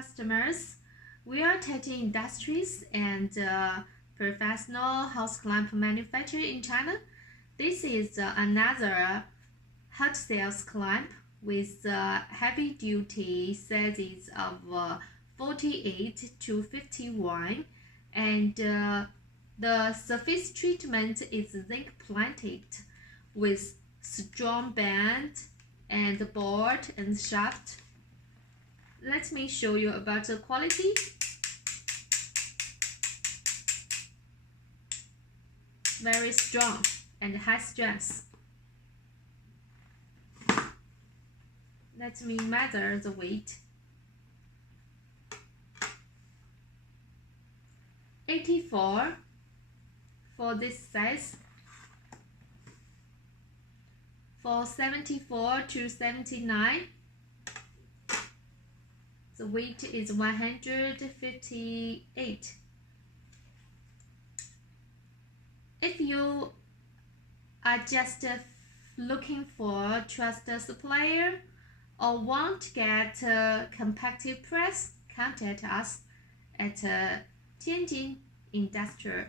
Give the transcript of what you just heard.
Customers, we are Techi Industries and professional house clamp manufacturer in China. This is another hot sales clamp with heavy-duty sizes of 48 to 51, and the surface treatment is zinc plated with strong band and board and shaft. Let me show you about the quality. Very strong and high strength. Let me measure the weight. 84 for this size. For 74 to 79, the weight is 158. If you are just looking for a trusted supplier or want to get a competitive price, contact us at Tianjin Industrial.